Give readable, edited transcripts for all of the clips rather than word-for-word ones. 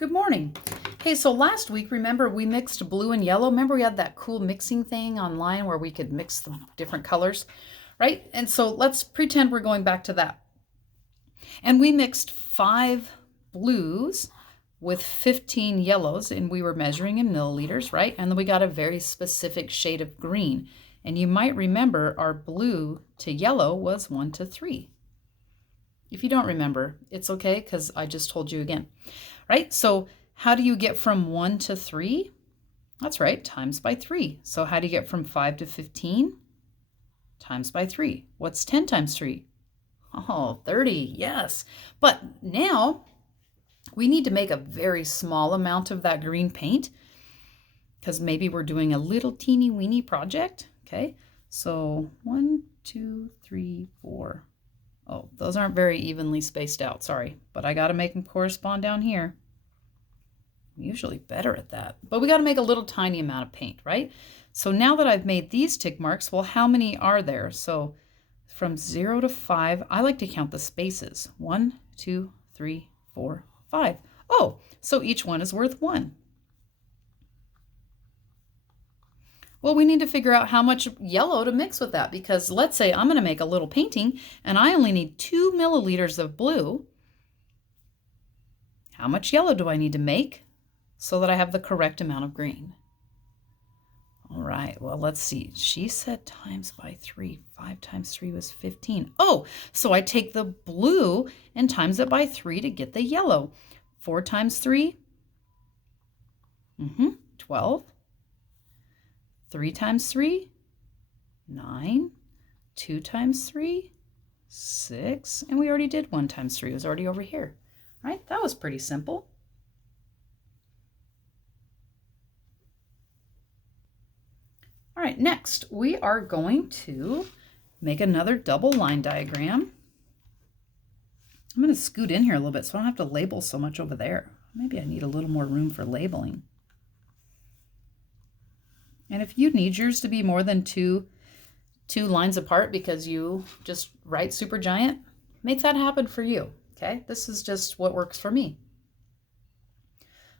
Good morning. Hey, so last week, remember we mixed blue and yellow? Remember we had that cool mixing thing online where we could mix the different colors, right? And so let's pretend we're going back to that. And we mixed 5 blues with 15 yellows, and we were measuring in milliliters, right? And then we got a very specific shade of green. And you might remember our blue to yellow was 1 to 3. If you don't remember, it's okay because I just told you again, right? So how do you get from 1 to 3? That's right, times by 3. So how do you get from 5 to 15? Times by 3. What's 10 times 3? Oh, 30, yes. But now we need to make a very small amount of that green paint because maybe we're doing a little teeny weeny project, okay? So 1, 2, 3, 4. Oh, those aren't very evenly spaced out, sorry, but I got to make them correspond down here. I'm usually better at that, but we got to make a little tiny amount of paint, right? So now that I've made these tick marks, well, how many are there? So from 0 to 5, I like to count the spaces. 1, 2, 3, 4, 5. Oh, so each one is worth 1. Well, we need to figure out how much yellow to mix with that, because let's say I'm going to make a little painting and I only need 2 milliliters of blue. How much yellow do I need to make so that I have the correct amount of green? All right, well, let's see. She said times by 3. 5 times 3 was 15. Oh, so I take the blue and times it by 3 to get the yellow. 4 times 3? 12. 3 times 3? 9. 2 times 3? 6. And we already did 1 times 3. It was already over here. Right? That was pretty simple. All right, next we are going to make another double line diagram. I'm going to scoot in here a little bit so I don't have to label so much over there. Maybe I need a little more room for labeling. And if you need yours to be more than two lines apart because you just write super giant, make that happen for you, okay? This is just what works for me.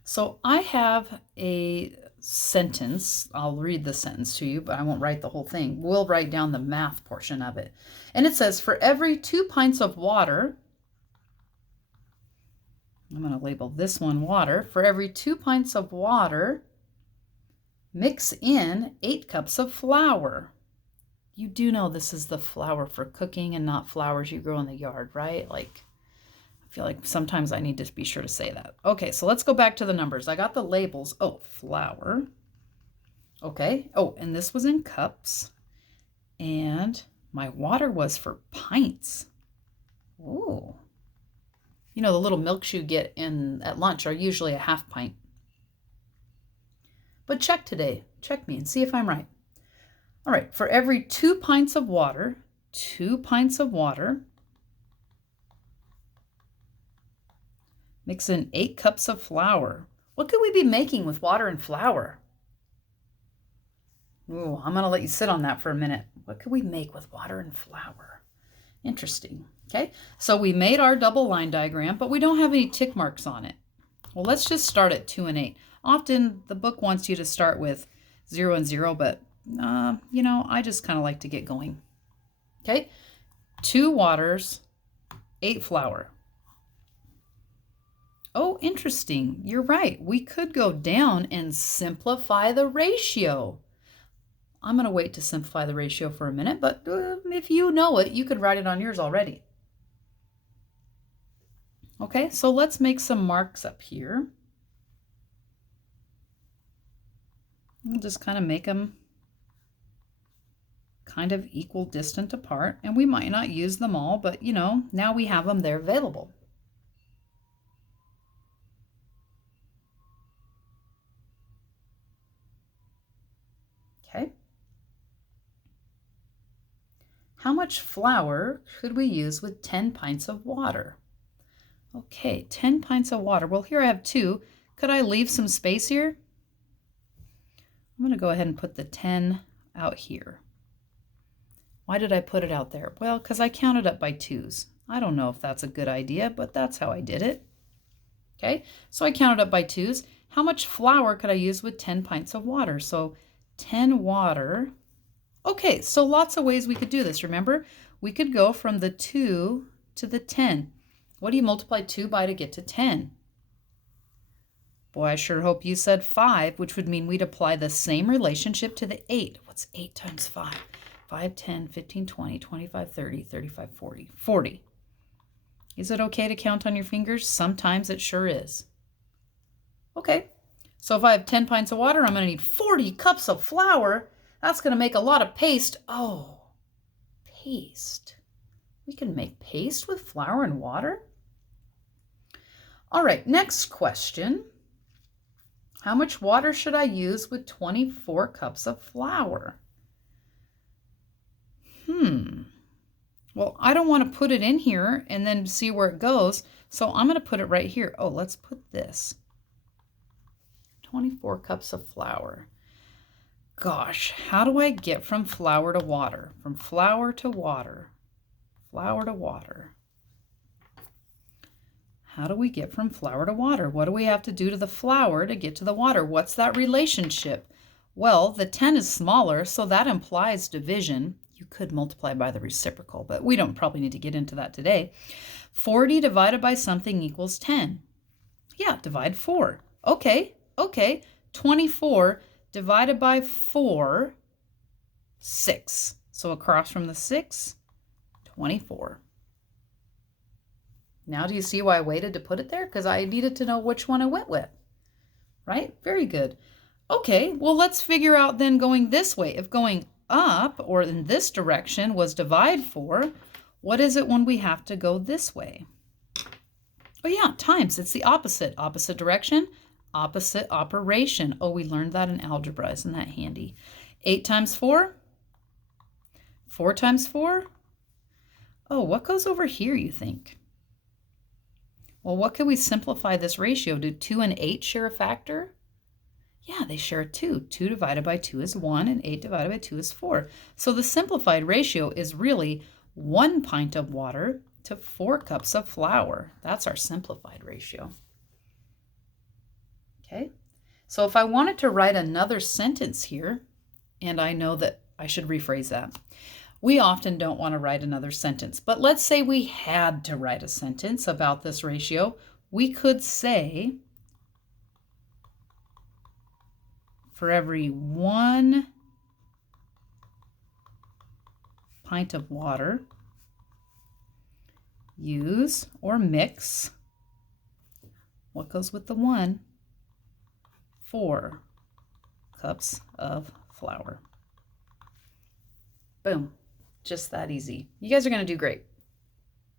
So I have a sentence. I'll read the sentence to you, but I won't write the whole thing. We'll write down the math portion of it. And it says, for every 2 pints of water, I'm going to label this one water. For every 2 pints of water, mix in 8 cups of flour. You do know this is the flour for cooking and not flowers you grow in the yard, right? Like, I feel like sometimes I need to be sure to say that. Okay, so let's go back to the numbers. I got the labels. Oh, flour. Okay. Oh, and this was in cups. And my water was for pints. Ooh. You know, the little milks you get at lunch are usually a half pint. But check today. Check me and see if I'm right. All right, for every 2 pints of water, 2 pints of water, mix in 8 cups of flour. What could we be making with water and flour? Ooh, I'm going to let you sit on that for a minute. What could we make with water and flour? Interesting. Okay, so we made our double line diagram, but we don't have any tick marks on it. Well, let's just start at 2 and 8. Often the book wants you to start with 0 and 0, but you know, I just kind of like to get going. Okay, 2 waters, 8 flour. Oh, interesting. You're right. We could go down and simplify the ratio. I'm going to wait to simplify the ratio for a minute, but if you know it, you could write it on yours already. Okay, so let's make some marks up here. We'll just kind of make them kind of equal distant apart, and we might not use them all, but you know, now we have them, they're available. Okay. How much flour could we use with 10 pints of water? Okay, 10 pints of water. Well, here I have 2. Could I leave some space here? I'm going to go ahead and put the 10 out here. Why did I put it out there? Well, because I counted up by 2s. I don't know if that's a good idea, but that's how I did it. Okay, so I counted up by twos. How much flour could I use with 10 pints of water? So 10 water. Okay, so lots of ways we could do this. Remember, we could go from the 2 to the 10. What do you multiply 2 by to get to 10? Boy, I sure hope you said 5, which would mean we'd apply the same relationship to the 8. What's 8 times 5? 5, 10, 15, 20, 25, 30, 35, 40. 40. Is it okay to count on your fingers? Sometimes it sure is. Okay, so if I have 10 pints of water, I'm going to need 40 cups of flour. That's going to make a lot of paste. Oh, paste. We can make paste with flour and water? All right, next question. How much water should I use with 24 cups of flour? Well, I don't want to put it in here and then see where it goes, so I'm going to put it right here. Oh, let's put this. 24 cups of flour. Gosh, how do I get from flour to water? From flour to water. Flour to water. How do we get from flour to water? What do we have to do to the flour to get to the water? What's that relationship? Well, the 10 is smaller, so that implies division. You could multiply by the reciprocal, but we don't probably need to get into that today. 40 divided by something equals 10. Yeah, divide 4. Okay. 24 divided by 4, 6. So across from the 6, 24. Now do you see why I waited to put it there? Because I needed to know which one I went with. Right? Very good. Okay, well, let's figure out then going this way. If going up or in this direction was divide 4, what is it when we have to go this way? Oh yeah, times. It's the opposite. Opposite direction, opposite operation. Oh, we learned that in algebra. Isn't that handy? 8 times 4? 4 times 4? Oh, what goes over here, you think? Well, what can we simplify this ratio? Do 2 and 8 share a factor? Yeah, they share 2. 2 divided by 2 is 1, and 8 divided by 2 is 4. So the simplified ratio is really 1 pint of water to 4 cups of flour. That's our simplified ratio. Okay, so if I wanted to write another sentence here, and I know that I should rephrase that. We often don't want to write another sentence, but let's say we had to write a sentence about this ratio. We could say, for every 1 pint of water, use or mix, what goes with the 1? 4 cups of flour. Boom. Just that easy. You guys are going to do great.